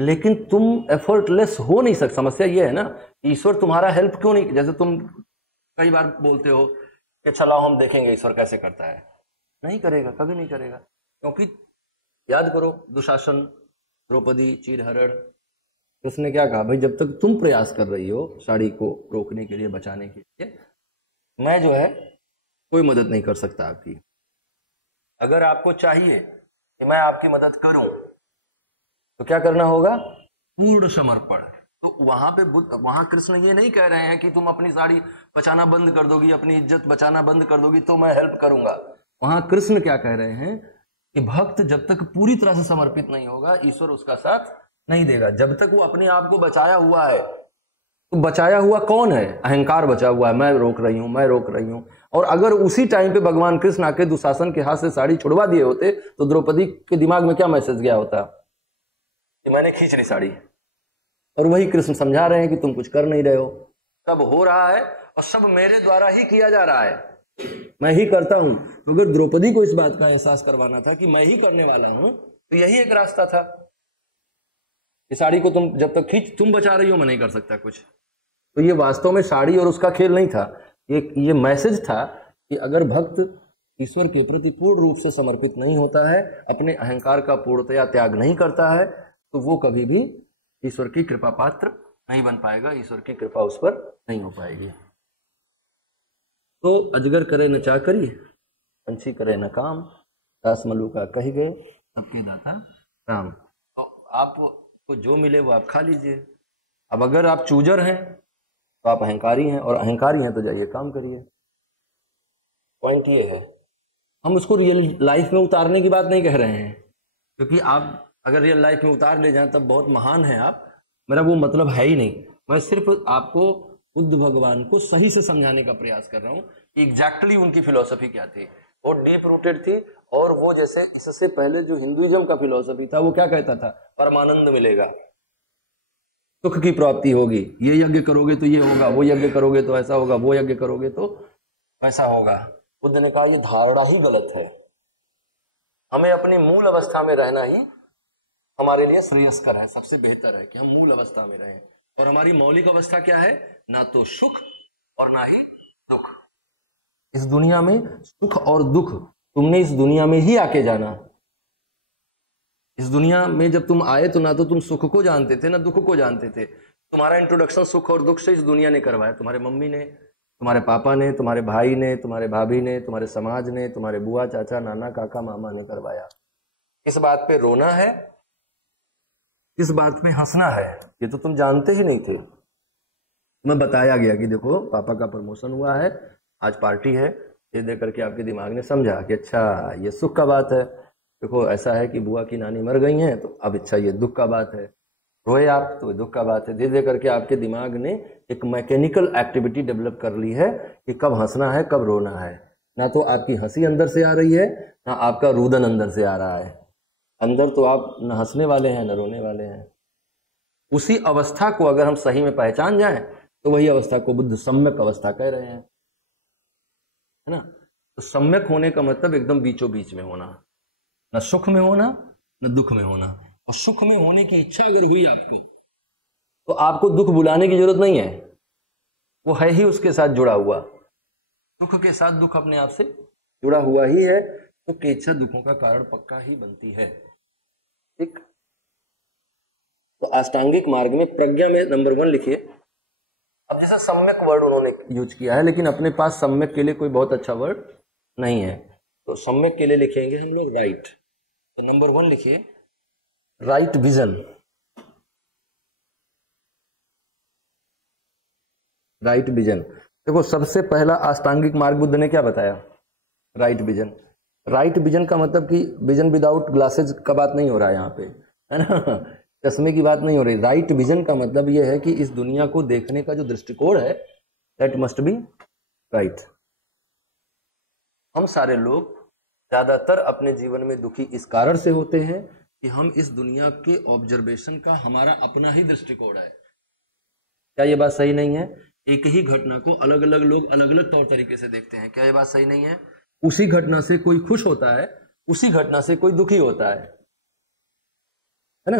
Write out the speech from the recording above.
लेकिन तुम एफर्टलेस हो नहीं सकते। समस्या ये है ना, ईश्वर तुम्हारा हेल्प क्यों नहीं, जैसे तुम कई बार बोलते हो कि चलाओ हम देखेंगे ईश्वर कैसे करता है, नहीं करेगा, कभी नहीं करेगा। क्योंकि याद करो दुशासन, द्रौपदी, चीरहरण, कृष्ण ने क्या कहा, भाई जब तक तुम प्रयास कर रही हो साड़ी को रोकने के लिए, बचाने के लिए, मैं जो है कोई मदद नहीं कर सकता आपकी। अगर आपको चाहिए कि मैं आपकी मदद करूं तो क्या करना होगा, पूर्ण समर्पण। तो वहां पे वहां कृष्ण ये नहीं कह रहे हैं कि तुम अपनी साड़ी बचाना बंद कर दोगी, अपनी इज्जत बचाना बंद कर दोगी तो मैं हेल्प करूंगा। वहां कृष्ण क्या कह रहे हैं कि भक्त जब तक पूरी तरह से समर्पित नहीं होगा, ईश्वर उसका साथ नहीं देगा। जब तक वो अपने आप को बचाया हुआ है, तो बचाया हुआ कौन है, अहंकार बचा हुआ है, मैं रोक रही हूं, मैं रोक रही हूं। और अगर उसी टाइम पे भगवान कृष्ण आके दुशासन के हाथ से साड़ी छुड़वा दिए होते तो द्रौपदी के दिमाग में क्या मैसेज गया होता कि मैंने खींच ली साड़ी। और वही कृष्ण समझा रहे हैं कि तुम कुछ कर नहीं रहे हो, सब हो रहा है और सब मेरे द्वारा ही किया जा रहा है, मैं ही करता हूं। तो अगर द्रौपदी को इस बात का एहसास करवाना था कि मैं ही करने वाला हूं, तो यही एक रास्ता था। इस साड़ी को तुम जब तक तुम बचा रही हो, मैं नहीं कर सकता कुछ। तो ये वास्तव में साड़ी और उसका खेल नहीं था, ये मैसेज था कि अगर भक्त ईश्वर के प्रति पूर्ण रूप से समर्पित नहीं होता है, अपने अहंकार का पूर्णतया त्याग नहीं करता है, तो वो कभी भी ईश्वर की कृपा पात्र नहीं बन पाएगा, ईश्वर की कृपा उस पर नहीं हो पाएगी। तो अजगर करे न चाकरी, पंछी करे न काम, दास मलुका कही गए, सबके दाता राम। तो आपको जो मिले वो आप खा लीजिए। अब अगर आप चूजर हैं तो आप अहंकारी हैं, और अहंकारी हैं तो जाइए काम करिए। पॉइंट ये है, हम उसको रियल लाइफ में उतारने की बात नहीं कह रहे हैं, क्योंकि आप अगर रियल लाइफ में उतार ले जाएं तब बहुत महान हैं आप, मेरा वो मतलब है ही नहीं। मैं सिर्फ आपको बुद्ध भगवान को सही से समझाने का प्रयास कर रहा हूं कि एग्जैक्टली उनकी फिलॉसफी क्या थी। वो डीप रूटेड थी, और वो जैसे इससे पहले जो हिंदुइज्म का फिलॉसफी था वो क्या कहता था, परमानंद मिलेगा, सुख की प्राप्ति होगी, ये यज्ञ करोगे तो ये होगा, वो यज्ञ करोगे तो ऐसा होगा, वो यज्ञ करोगे तो ऐसा होगा। बुद्ध ने कहा ये धारणा ही गलत है, हमें अपनी मूल अवस्था में रहना ही हमारे लिए श्रेयस्कर है, सबसे बेहतर है कि हम मूल अवस्था में रहें। और हमारी मौलिक अवस्था क्या है, ना तो सुख और ना ही दुख। इस दुनिया में सुख और दुख तुमने इस दुनिया में ही आके जाना। इस दुनिया में जब तुम आए तो ना तो तुम सुख को जानते थे ना दुख को जानते थे। तुम्हारा इंट्रोडक्शन सुख और दुख से इस दुनिया ने करवाया, तुम्हारे मम्मी ने, तुम्हारे पापा ने, तुम्हारे भाई ने, तुम्हारे भाभी ने, तुम्हारे समाज ने, तुम्हारे बुआ चाचा नाना काका मामा ने करवाया। इस बात पे रोना है, इस बात पे हंसना है, ये तो तुम जानते ही नहीं थे। तुम्हें बताया गया कि देखो पापा का प्रमोशन हुआ है, आज पार्टी है, ये देख करके आपके दिमाग ने समझा कि अच्छा ये सुख का बात है। देखो ऐसा है कि बुआ की नानी मर गई हैं, तो अब अच्छा ये दुख का बात है। रोए आप तो दुख का बात है। धीरे धीरे करके आपके दिमाग ने एक मैकेनिकल एक्टिविटी डेवलप कर ली है कि कब हंसना है कब रोना है। ना तो आपकी हंसी अंदर से आ रही है, ना आपका रुदन अंदर से आ रहा है। अंदर तो आप न हंसने वाले हैं न रोने वाले हैं। उसी अवस्था को अगर हम सही में पहचान जाएं तो वही अवस्था को बुद्ध सम्यक अवस्था कह रहे हैं, है ना। तो सम्यक होने का मतलब एकदम बीचों बीच में होना, न सुख में होना न दुख में होना। और सुख में होने की इच्छा अगर हुई आपको, तो आपको दुख बुलाने की जरूरत नहीं है, वो है ही उसके साथ जुड़ा हुआ। दुख के साथ दुख अपने आप से जुड़ा हुआ ही है, तो की इच्छा दुखों का कारण पक्का ही बनती है। ठीक, तो अष्टांगिक मार्ग में प्रज्ञा में नंबर 1 लिखिए। अब जैसा सम्यक वर्ड उन्होंने यूज किया है, लेकिन अपने पास सम्यक के लिए कोई बहुत अच्छा वर्ड नहीं है, तो सम्यक के लिए लिखेंगे हम लोग राइट। तो नंबर 1 लिखिए राइट विजन। राइट विजन, देखो सबसे पहला अष्टांगिक मार्ग बुद्ध ने क्या बताया, राइट विजन। राइट विजन का मतलब कि विजन विदाउट ग्लासेज का बात नहीं हो रहा है यहाँ पे, है ना, चश्मे की बात नहीं हो रही। राइट विजन का मतलब यह है कि इस दुनिया को देखने का जो दृष्टिकोण है, दैट मस्ट बी राइट। हम सारे लोग ज्यादातर अपने जीवन में दुखी इस कारण से होते हैं कि हम इस दुनिया के ऑब्जर्वेशन का हमारा अपना ही दृष्टिकोण है। क्या ये बात सही नहीं है? एक ही घटना को अलग अलग लोग अलग अलग तौर तरीके से देखते हैं। क्या ये बात सही नहीं है? उसी घटना से कोई खुश होता है, उसी घटना से कोई दुखी होता है ना।